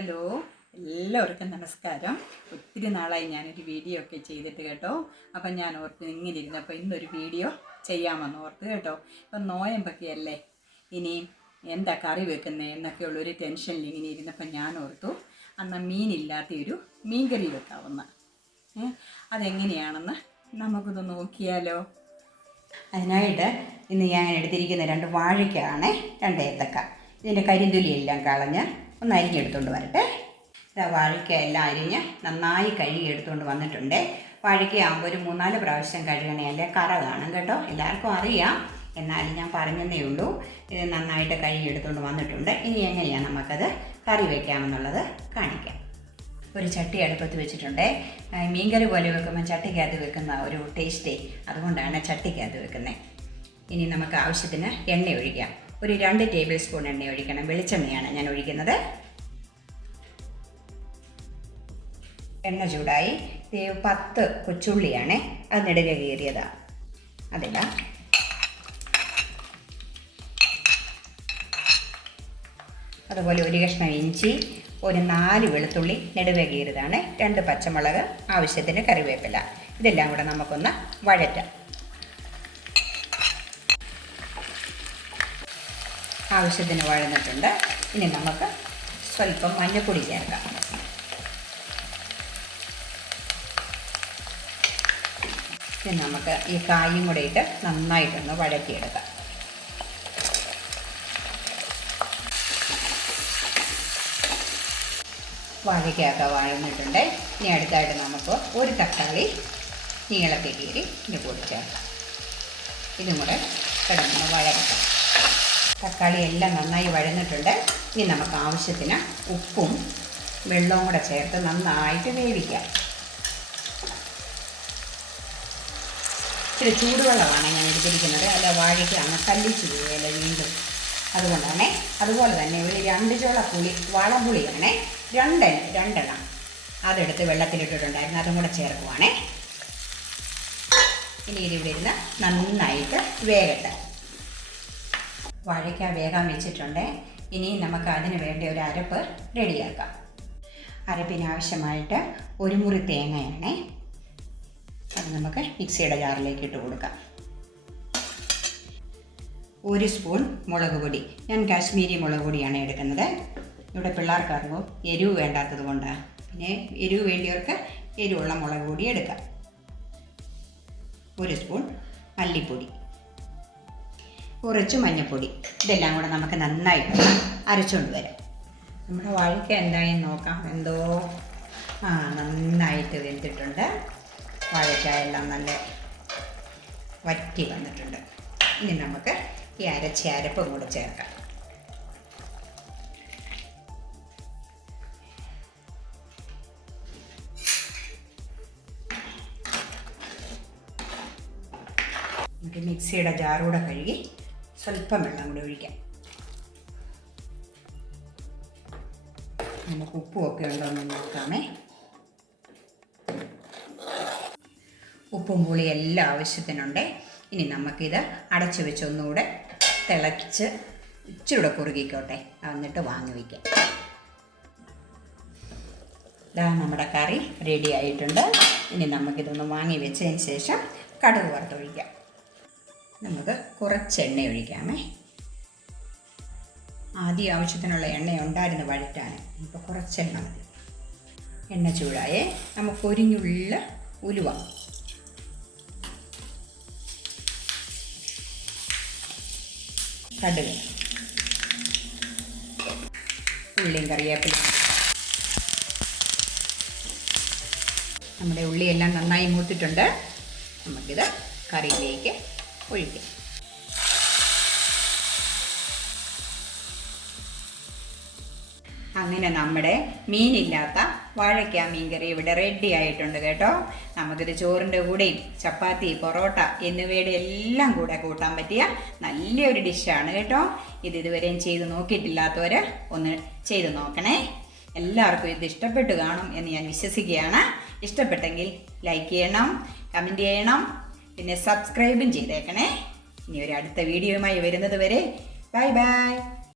എല്ലാവർക്കും നമസ്കാരം. ഒത്തിരി നാളായി ഞാനൊരു വീഡിയോ ഒക്കെ ചെയ്തിട്ട് കേട്ടോ. അപ്പം ഞാൻ ഓർത്ത് ഇങ്ങനെ ഇരുന്നപ്പോൾ ഇന്നൊരു വീഡിയോ ചെയ്യാമെന്ന് ഓർത്ത് കേട്ടോ. ഇപ്പം നോയമ്പൊക്കെ അല്ലേ ഇനിയും എന്താ കറി വെക്കുന്നത് എന്നൊക്കെയുള്ളൊരു ടെൻഷനിൽ ഇങ്ങനെ ഇരുന്നപ്പോൾ ഞാൻ ഓർത്തു അന്ന് മീനില്ലാത്തൊരു മീൻകറി വെക്കാവുന്ന. അതെങ്ങനെയാണെന്ന് നമുക്കൊന്ന് നോക്കിയാലോ? അതിനായിട്ട് ഇന്ന് ഞാൻ എടുത്തിരിക്കുന്ന രണ്ട് വാഴയ്ക്കാണ് രണ്ട് ഏത്തക്ക. ഇതിന്റെ കരിന്തുലിയെല്ലാം കളഞ്ഞ് ഒന്ന് അരിഞ്ഞെടുത്തുകൊണ്ട് വരട്ടെ. ഇതാ വാഴയ്ക്ക എല്ലാം അരിഞ്ഞ് നന്നായി കഴുകി എടുത്തുകൊണ്ട് വന്നിട്ടുണ്ട്. വാഴയ്ക്ക ആകുമ്പോൾ ഒരു മൂന്നാൽ പ്രാവശ്യം കഴുകണേ അല്ലേ? കറ കാണും കേട്ടോ. എല്ലാവർക്കും അറിയാം. എന്നാലും ഞാൻ പറഞ്ഞതേ ഉള്ളൂ. ഇത് നന്നായിട്ട് കഴുകി എടുത്തുകൊണ്ട് വന്നിട്ടുണ്ട്. ഇനി എങ്ങനെയാണ് നമുക്കത് കറി വയ്ക്കാമെന്നുള്ളത് കാണിക്കാം. ഒരു ചട്ടി അടുപ്പത്ത് വെച്ചിട്ടുണ്ട്. മീൻകറി പോലെ വെക്കുമ്പോൾ ചട്ടിക്കകത്ത് വെക്കുന്ന ഒരു ടേസ്റ്റേ. അതുകൊണ്ടാണ് ചട്ടിക്കകത്ത് വെക്കുന്നത്. ഇനി നമുക്ക് ആവശ്യത്തിന് എണ്ണ ഒഴിക്കാം. ഒരു രണ്ട് ടേബിൾ സ്പൂൺ എണ്ണ ഒഴിക്കണം. വെളിച്ചെണ്ണയാണ് ഞാൻ ഒഴിക്കുന്നത്. എണ്ണ ചൂടായി. പത്ത് കൊച്ചുള്ളിയാണ് അത് നെടുക കീറിയതാണ് അതില്ല അതുപോലെ ഒരു കഷ്ണം ഇഞ്ചി ഒരു നാല് വെളുത്തുള്ളി നെടുവേ രണ്ട് പച്ചമുളക് ആവശ്യത്തിന് കറിവേപ്പില. ഇതെല്ലാം കൂടെ നമുക്കൊന്ന് വഴറ്റാം. ആവശ്യത്തിന് വഴന്നിട്ടുണ്ട്. ഇനി നമുക്ക് സ്വല്പം മഞ്ഞപ്പൊടി ചേർക്കാം. ഇനി നമുക്ക് ഈ കായും കൂടെ ഇട്ട് നന്നായിട്ടൊന്ന് വഴറ്റിയെടുക്കാം. വാഴയ്ക്കൊക്കെ വഴന്നിട്ടുണ്ട്. ഇനി അടുത്തായിട്ട് നമുക്ക് ഒരു തക്കാളി നീളത്തിൽ കീറി ഇത് കൂടി ചേർക്കാം. ഇതും കൂടെ കിടന്ന് വഴക്കാം തക്കാളി എല്ലാം നന്നായി വഴന്നിട്ടുണ്ട്. ഇനി നമുക്ക് ആവശ്യത്തിന് ഉപ്പും വെള്ളവും കൂടെ ചേർത്ത് നന്നായിട്ട് വേവിക്കാം. ഇച്ചിരി ചൂടുവെള്ളമാണ് ഞാൻ എടുത്തിരിക്കുന്നത്. അല്ല വാഴയ്ക്ക് അങ്ങ് കല്ലിച്ചു പോവുകയല്ല വീണ്ടും. അതുകൊണ്ടാണ് അതുപോലെ തന്നെ ഒരു രണ്ട് ചോള പുളി വളംപുളിയാണ് രണ്ട് രണ്ടെണ്ണം അതെടുത്ത് വെള്ളത്തിലിട്ടിട്ടുണ്ടായിരുന്നു. അതും കൂടെ ചേർക്കുവാണേ. ഇനി ഇതിവിടെ ഇരുന്ന് നന്നായിട്ട് വേകട്ടെ വാഴയ്ക്ക വേഗം വെച്ചിട്ടുണ്ട്. ഇനി നമുക്ക് അതിന് വേണ്ട ഒരു അരപ്പ് റെഡിയാക്കാം. അരപ്പിനാവശ്യമായിട്ട് ഒരു മുറി തേങ്ങയാണ്. അത് നമുക്ക് മിക്സിയുടെ ജാറിലേക്ക് ഇട്ട് കൊടുക്കാം. ഒരു സ്പൂൺ മുളക് പൊടി. ഞാൻ കാശ്മീരി മുളക് പൊടിയാണ് എടുക്കുന്നത്. ഇവിടെ പിള്ളേർക്കാർക്കും എരിവ് വേണ്ടാത്തത് കൊണ്ടാണ് പിന്നെ എരിവ് വേണ്ടിയവർക്ക് എരിവുള്ള മുളക് പൊടി എടുക്കാം. ഒരു സ്പൂൺ മല്ലിപ്പൊടി. കുറച്ച് മഞ്ഞൾപ്പൊടി ഇതെല്ലാം കൂടെ നമുക്ക് നന്നായിട്ട് അരച്ചുകൊണ്ട് വരാം. നമ്മുടെ വാഴയ്ക്ക എന്തായി നോക്കാം. എന്തോ? ആ നന്നായിട്ട് വെന്തിട്ടുണ്ട്. വാഴയ്ക്ക എല്ലാം നല്ല വറ്റി വന്നിട്ടുണ്ട്. ഇനി നമുക്ക് ഈ അരച്ച അരപ്പും കൂടെ ചേർക്കാം. മിക്സിയുടെ ജാറൂടെ കഴുകി സ്വല്പം വെള്ളം കൂടി ഒഴിക്കാം. നമുക്ക് ഉപ്പുമൊക്കെ ഉണ്ടോ എന്ന് നോക്കാമേ. ഉപ്പും പുളി എല്ലാം ആവശ്യത്തിനുണ്ട്. ഇനി നമുക്കിത് അടച്ചു വെച്ച് ഒന്നുകൂടെ തിളച്ച് ഇച്ചിരൂടെ കുറുകിക്കോട്ടെ. എന്നിട്ട് വാങ്ങി വയ്ക്കാം. ഇതാ നമ്മുടെ കറി റെഡി ആയിട്ടുണ്ട്. ഇനി നമുക്കിതൊന്ന് വാങ്ങി വെച്ചതിന് ശേഷം കടുക് വറുത്തൊഴിക്കാം. നമുക്ക് കുറച്ച് എണ്ണ ഒഴിക്കാമേ. ആദ്യം ആവശ്യത്തിനുള്ള എണ്ണ ഉണ്ടായിരുന്നു വഴറ്റാൻ. ഇപ്പോൾ കുറച്ച് എണ്ണ മതി. എണ്ണ ചൂടായേ നമുക്ക് ഒരിഞ്ഞുള്ള ഉലുവ. കടുക്. ഉള്ളിയും കറിവേപ്പില നമ്മുടെ ഉള്ളിയെല്ലാം നന്നായി മൂത്തിട്ടുണ്ട്. നമുക്കിത് കറിയിലേക്ക് ഒഴിക്കാം. അങ്ങനെ നമ്മുടെ മീനില്ലാത്ത വാഴയ്ക്ക മീൻകറി ഇവിടെ റെഡി ആയിട്ടുണ്ട് കേട്ടോ. നമുക്കിത് ചോറിന്റെ കൂടെയും ചപ്പാത്തി പൊറോട്ട എന്നിവയുടെ എല്ലാം കൂടെ കൂട്ടാൻ പറ്റിയ നല്ലൊരു ഡിഷാണ് കേട്ടോ. ഇത് ഇതുവരെയും ചെയ്ത് നോക്കിയിട്ടില്ലാത്തവർ ഒന്ന് ചെയ്ത് നോക്കണേ. എല്ലാവർക്കും ഇത് ഇഷ്ടപ്പെട്ട് കാണും എന്ന് ഞാൻ വിശ്വസിക്കുകയാണ്. ഇഷ്ടപ്പെട്ടെങ്കിൽ ലൈക്ക് ചെയ്യണം കമന്റ് ചെയ്യണം. പിന്നെ സബ്സ്ക്രൈബും ചെയ്തേക്കണേ. ഇനി ഒരു അടുത്ത വീഡിയോയുമായി വരുന്നത് വരെ. Bye bye